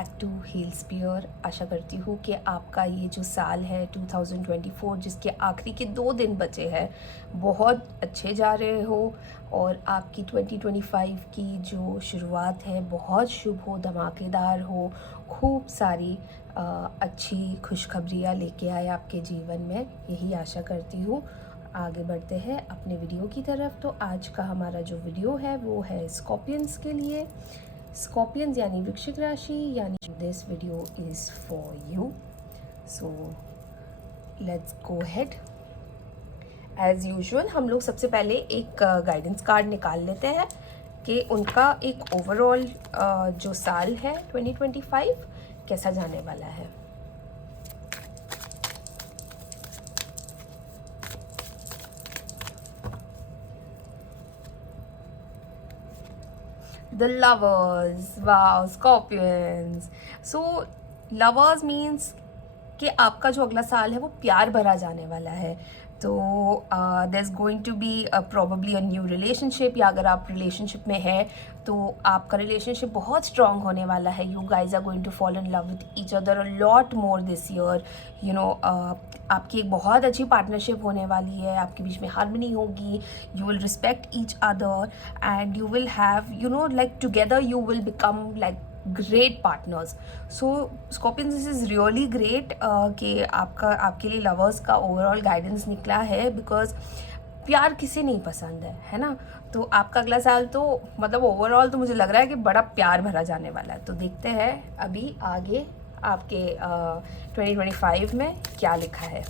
Back to heels पियर। आशा करती हूँ कि आपका ये जो साल है 2024 जिसके आखिरी के 2 दिन बचे हैं बहुत अच्छे जा रहे हो और आपकी 2025 की जो शुरुआत है बहुत शुभ हो, धमाकेदार हो, खूब सारी अच्छी खुशखबरियाँ लेके आए आपके जीवन में, यही आशा करती हूँ। आगे बढ़ते हैं अपने वीडियो की तरफ। तो आज का हमारा जो वीडियो है वो है स्कॉर्पियंस के लिए। स्कॉर्पियंस यानी वृश्चिक राशि, यानी this video is for you. So let's go head. As usual हम लोग सबसे पहले एक गाइडेंस कार्ड निकाल लेते हैं कि उनका एक ओवरऑल जो साल है 2025 कैसा जाने वाला है। The lovers, wow, scorpions. So lovers means कि आपका जो अगला साल है वो प्यार भरा जाने वाला है। तो there is going to be probably a new relationship, या अगर आप रिलेशनशिप में है तो आपका रिलेशनशिप बहुत स्ट्रॉन्ग होने वाला है। You guys are going to fall in love with each other a lot more this year. You know आपकी एक बहुत अच्छी पार्टनरशिप होने वाली है, आपके बीच में हार्मनी होगी, you will respect each other and you will have like together you will become like great partners. So Scorpions, this is really great कि आपके लिए लवर्स का ओवरऑल गाइडेंस निकला है, बिकॉज प्यार किसे नहीं पसंद है ना। तो आपका अगला साल तो मतलब ओवरऑल तो मुझे लग रहा है कि बड़ा प्यार भरा जाने वाला है। तो देखते हैं अभी आगे आपके 2025 में क्या लिखा है।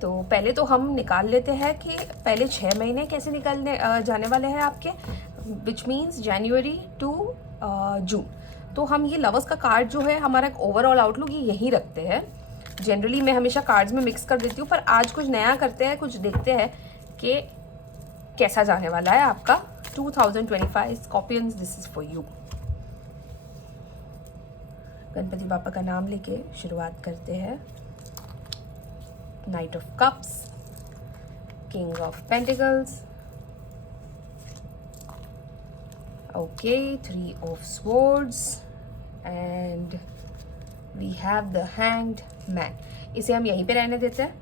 तो पहले तो हम निकाल लेते हैं कि पहले 6 महीने कैसे निकलने जाने वाले हैं आपके, which means January to June. तो हम ये लवर्स का कार्ड जो है हमारा एक ओवरऑल आउटलुक ये यहीं रखते हैं। जनरली मैं हमेशा कार्ड्स में मिक्स कर देती हूँ, पर आज कुछ नया करते हैं, कुछ देखते हैं कि कैसा जाने वाला है आपका 2025 Scorpions. This is for you. Ganpati Bappa का नाम लेके शुरुआत करते हैं। Knight of cups, king of pentacles, okay, 3 of swords and we have the hanged man। इसे हम यहीं पे रहने देते हैं।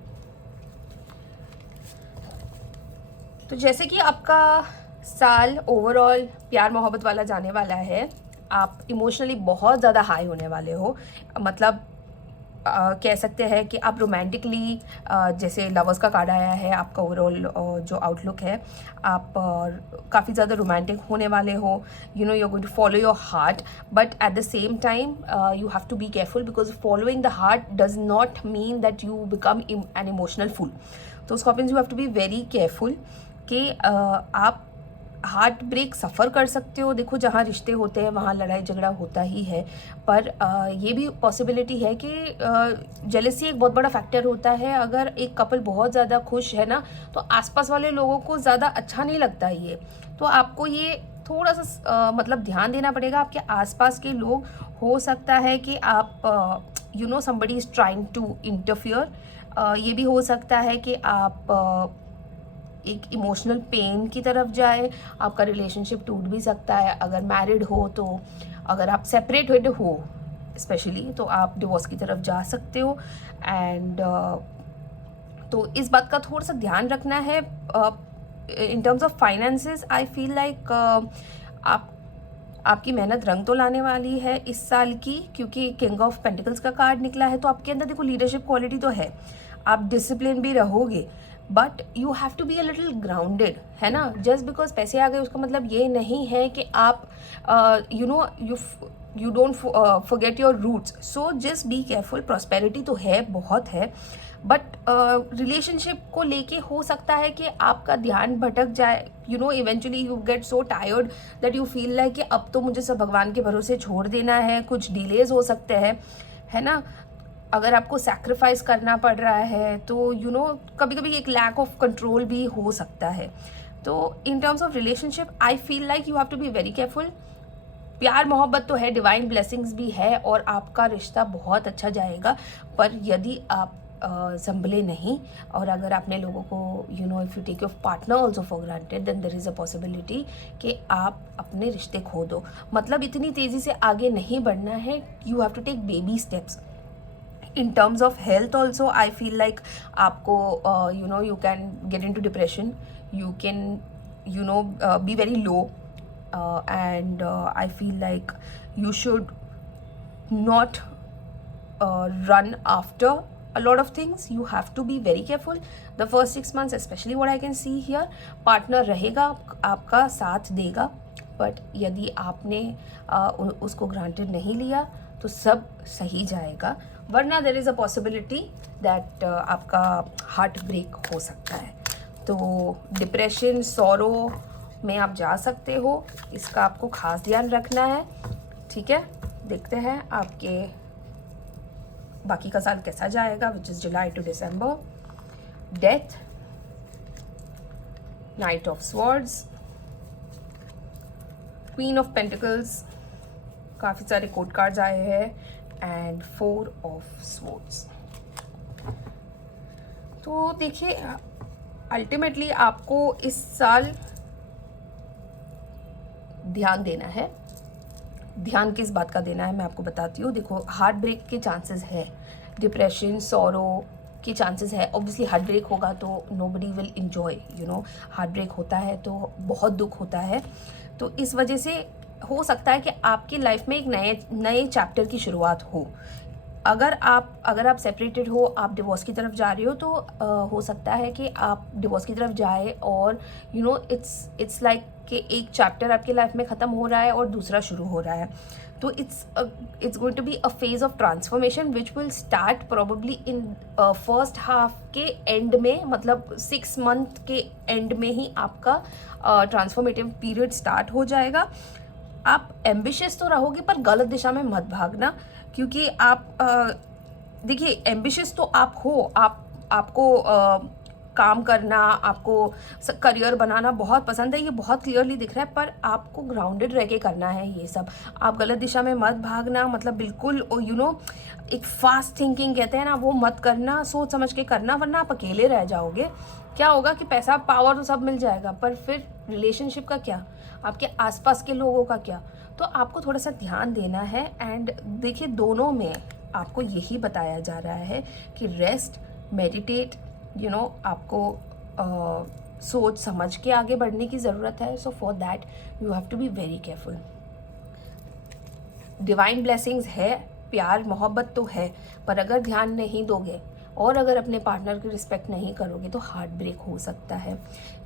तो जैसे कि आपका साल ओवरऑल प्यार मोहब्बत वाला जाने वाला है, आप इमोशनली बहुत ज़्यादा हाई होने वाले हो। मतलब कह सकते हैं कि आप रोमांटिकली, जैसे लवर्स का कार्ड आया है, आपका ओवरऑल जो आउटलुक है, आप काफ़ी ज़्यादा रोमांटिक होने वाले हो। You are going to follow your heart, but at the same time you have to be careful, because following the heart does not mean that you become an emotional fool. तो Scorpions, you have to be very careful कि आप heart break सफ़र कर सकते हो। देखो, जहाँ रिश्ते होते हैं वहाँ लड़ाई झगड़ा होता ही है, पर ये भी पॉसिबिलिटी है कि जेलसी एक बहुत बड़ा फैक्टर होता है। अगर एक कपल बहुत ज़्यादा खुश है ना, तो आसपास वाले लोगों को ज़्यादा अच्छा नहीं लगता ये। तो आपको ये थोड़ा सा मतलब ध्यान देना पड़ेगा। आपके आसपास के लोग, हो सकता है कि आप somebody is trying to interfere. ये भी हो सकता है कि आप एक इमोशनल पेन की तरफ जाए, आपका रिलेशनशिप टूट भी सकता है अगर मैरिड हो। तो अगर आप सेपरेटेड हो स्पेशली, तो आप डिवोर्स की तरफ जा सकते हो। एंड तो इस बात का थोड़ा सा ध्यान रखना है। इन terms of finances, I feel like आपकी मेहनत रंग तो लाने वाली है इस साल की, क्योंकि किंग ऑफ पेंटिकल्स का कार्ड निकला है। तो आपके अंदर देखो लीडरशिप क्वालिटी तो है, आप डिसिप्लिन भी रहोगे, but you have to be a little grounded, है ना। जस्ट बिकॉज पैसे आ गए उसका मतलब ये नहीं है कि आप you don't forget your roots. So just be careful. Prosperity तो है, बहुत है, बट रिलेशनशिप को लेके हो सकता है कि आपका ध्यान भटक जाए। Eventually you get so tired that you feel like कि अब तो मुझे सब भगवान के भरोसे छोड़ देना है। कुछ डिलेज हो सकते हैं, है ना। अगर आपको सैक्रिफाइस करना पड़ रहा है तो कभी कभी एक लैक ऑफ कंट्रोल भी हो सकता है। तो in terms of relationship, I feel like you have to be very careful. प्यार मोहब्बत तो है, डिवाइन ब्लेसिंग्स भी है और आपका रिश्ता बहुत अच्छा जाएगा। पर यदि आप संभले नहीं। और अगर आपने लोगों को if you take your partner also for granted, then there is a possibility कि आप अपने रिश्ते खो दो। मतलब इतनी तेज़ी से आगे नहीं बढ़ना है, you have to take baby steps. In terms of health also I feel like आपको you can get into depression, you can be very low, and I feel like you should not run after a lot of things. You have to be very careful the first 6 months, especially what I can see here. Partner रहेगा, आपका साथ देगा, but यदि आपने उसको granted नहीं लिया तो सब सही जाएगा, वरना देर इज़ अ पॉसिबिलिटी दैट आपका हार्ट ब्रेक हो सकता है। तो डिप्रेशन, सॉरो में आप जा सकते हो, इसका आपको खास ध्यान रखना है। ठीक है, देखते हैं आपके बाकी का साल कैसा जाएगा, which is July to December. Death, knight of swords, queen of pentacles, काफ़ी सारे कोर्ट कार्ड्स आए हैं, एंड 4 ऑफ स्वॉर्ड्स। तो देखिए, अल्टीमेटली आपको इस साल ध्यान देना है। ध्यान किस बात का देना है मैं आपको बताती हूँ। देखो, हार्ट ब्रेक के चांसेस है, डिप्रेशन, सॉरो के चांसेस है। ऑब्वियसली हार्ट ब्रेक होगा तो nobody will enjoy, heartbreak होता है तो बहुत दुख होता है। तो इस वजह से हो सकता है कि आपकी लाइफ में एक नए चैप्टर की शुरुआत हो। अगर आप सेपरेटेड हो, आप डिवोर्स की तरफ जा रहे हो, तो हो सकता है कि आप डिवोर्स की तरफ जाए और इट्स लाइक कि एक चैप्टर आपकी लाइफ में ख़त्म हो रहा है और दूसरा शुरू हो रहा है। तो it's going to be a phase of transformation which will start probably in first half के एंड में, मतलब 6 मंथ के एंड में ही आपका ट्रांसफॉर्मेटिव पीरियड स्टार्ट हो जाएगा। आप एम्बिशियस तो रहोगे पर गलत दिशा में मत भागना, क्योंकि आप देखिए, एम्बिशियस तो आप हो, आपको काम करना, आपको करियर बनाना बहुत पसंद है, ये बहुत क्लियरली दिख रहा है, पर आपको ग्राउंडेड रह के करना है ये सब। आप गलत दिशा में मत भागना, मतलब बिल्कुल एक फास्ट थिंकिंग कहते हैं ना, वो मत करना, सोच समझ के करना, वरना आप अकेले रह जाओगे। क्या होगा कि पैसा, पावर तो सब मिल जाएगा, पर फिर रिलेशनशिप का क्या, आपके आसपास के लोगों का क्या। तो आपको थोड़ा सा ध्यान देना है। एंड देखिए, दोनों में आपको यही बताया जा रहा है कि रेस्ट, मेडिटेट, आपको सोच समझ के आगे बढ़ने की ज़रूरत है। So for that you have to be very careful. Divine blessings है, प्यार मोहब्बत तो है, पर अगर ध्यान नहीं दोगे और अगर अपने पार्टनर की रिस्पेक्ट नहीं करोगे तो हार्ट ब्रेक हो सकता है।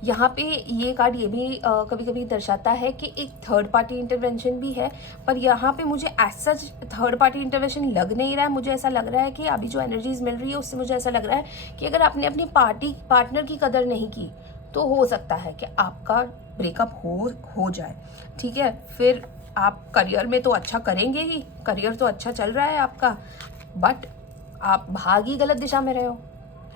यहाँ पे ये कार्ड ये भी कभी कभी दर्शाता है कि एक थर्ड पार्टी इंटरवेंशन भी है, पर यहाँ पे मुझे as such third party intervention लग नहीं रहा है। मुझे ऐसा लग रहा है कि अभी जो एनर्जीज मिल रही है उससे मुझे ऐसा लग रहा है कि अगर आपने अपनी पार्टनर की कदर नहीं की तो हो सकता है कि आपका ब्रेकअप हो जाए। ठीक है, फिर आप करियर में तो अच्छा करेंगे ही, करियर तो अच्छा चल रहा है आपका, बट आप भाग ही गलत दिशा में रहे हो,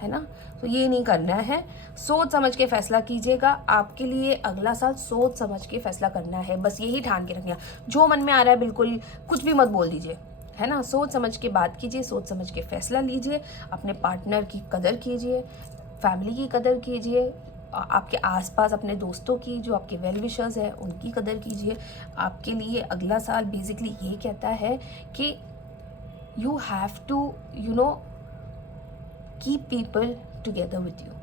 है ना। तो ये नहीं करना है, सोच समझ के फैसला कीजिएगा। आपके लिए अगला साल सोच समझ के फैसला करना है, बस यही ठान के रखना। जो मन में आ रहा है बिल्कुल कुछ भी मत बोल दीजिए, है ना। सोच समझ के बात कीजिए, सोच समझ के फैसला लीजिए, अपने पार्टनर की कदर कीजिए, फैमिली की कदर कीजिए, आपके आसपास अपने दोस्तों की, जो आपके वेल विशर्स हैं, उनकी कदर कीजिए। आपके लिए अगला साल बेसिकली ये कहता है कि you have to keep people together with you।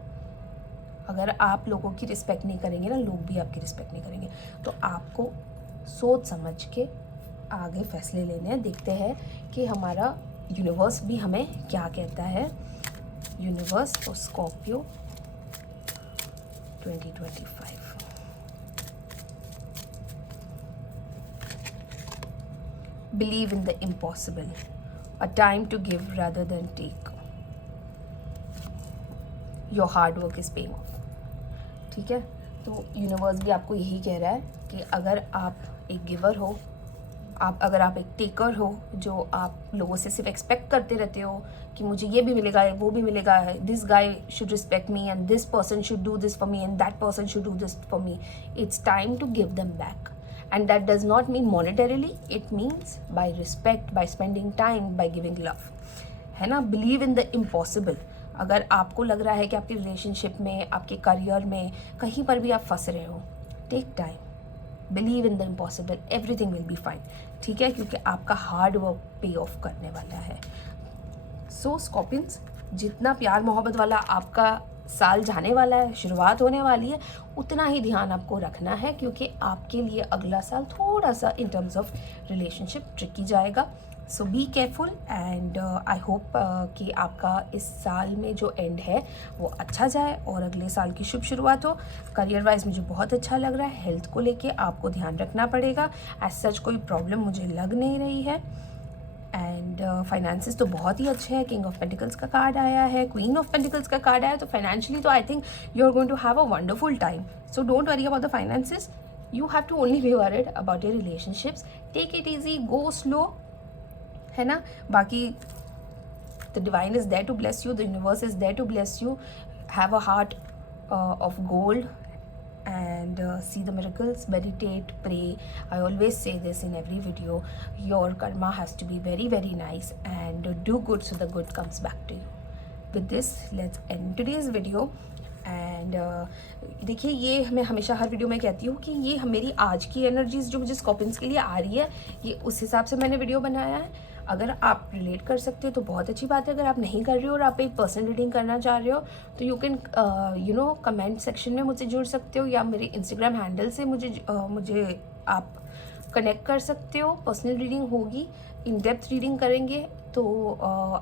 अगर आप लोगों की रिस्पेक्ट नहीं करेंगे ना, लोग भी आपकी रिस्पेक्ट नहीं करेंगे। तो आपको सोच समझ के आगे फैसले लेने हैं। देखते हैं कि हमारा यूनिवर्स भी हमें क्या कहता है। Universe for Scorpio 2025। Believe in the impossible, a time to give rather than take, your hard work is paying off। ठीक है, तो यूनिवर्स भी आपको यही कह रहा है कि अगर आप एक गिवर हो, अगर आप एक टेकर हो, जो आप लोगों से सिर्फ एक्सपेक्ट करते रहते हो कि मुझे ये भी मिलेगा, वो भी मिलेगा, this guy should respect me and this person should do this for me and that person should do this for me, it's time to give them back. And that does not mean monetarily, it means by respect, by spending time, by giving love। है ना, believe in the impossible. अगर आपको लग रहा है कि आपकी relationship में, आपके करियर में, कहीं पर भी आप फंस रहे हो, take time, believe in the impossible, everything will be fine, ठीक है, क्योंकि आपका हार्ड वर्क पे ऑफ करने वाला है। सो स्कॉर्पियंस, जितना प्यार मोहब्बत वाला आपका साल जाने वाला है, शुरुआत होने वाली है, उतना ही ध्यान आपको रखना है, क्योंकि आपके लिए अगला साल थोड़ा सा in terms of relationship tricky जाएगा। So be careful and I hope कि आपका इस साल में जो एंड है वो अच्छा जाए और अगले साल की शुभ शुरुआत हो। करियर वाइज मुझे बहुत अच्छा लग रहा है। हेल्थ को लेके आपको ध्यान रखना पड़ेगा। एज सच कोई प्रॉब्लम मुझे लग नहीं रही है। एंड फाइनेंसेस तो बहुत ही अच्छे हैं। किंग ऑफ पेंटिकल्स का कार्ड आया है, क्वीन ऑफ पेंटिकल्स का कार्ड आया है, तो फाइनेंशियली तो I think you are going to have a wonderful time. So don't worry about the finances, you have to only be worried about your relationships. Take it easy, go slow, है ना। बाकी the divine is there to bless you, the universe is there to bless you. Have a heart of gold and see the miracles, meditate, pray. I always say this in every video, your karma has to be very very nice and do good so the good comes back to you. With this, let's end today's video. And देखिए, ये मैं हमेशा हर video में कहती हूँ कि ये मेरी आज की एनर्जीज जो मुझे स्कॉर्पियंस के लिए आ रही है, ये उस हिसाब से मैंने वीडियो बनाया है। अगर आप रिलेट कर सकते हो तो बहुत अच्छी बात है। अगर आप नहीं कर रहे हो और आप एक पर्सनल रीडिंग करना चाह रहे हो तो यू कैन कमेंट सेक्शन में मुझसे जुड़ सकते हो, या मेरे इंस्टाग्राम हैंडल से मुझे आप कनेक्ट कर सकते हो। पर्सनल रीडिंग होगी, इन डेप्थ रीडिंग करेंगे तो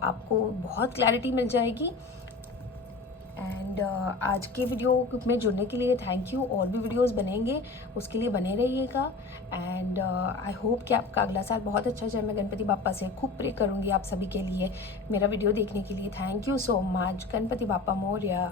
आपको बहुत क्लैरिटी मिल जाएगी। एंड आज के वीडियो में जुड़ने के लिए थैंक यू। और भी वीडियोस बनेंगे, उसके लिए बने रहिएगा। एंड आई होप कि आपका अगला साल बहुत अच्छा जाए। मैं गणपति बापा से खूब प्रे करूँगी आप सभी के लिए। मेरा वीडियो देखने के लिए thank you so much. Ganpati बापा मोरया।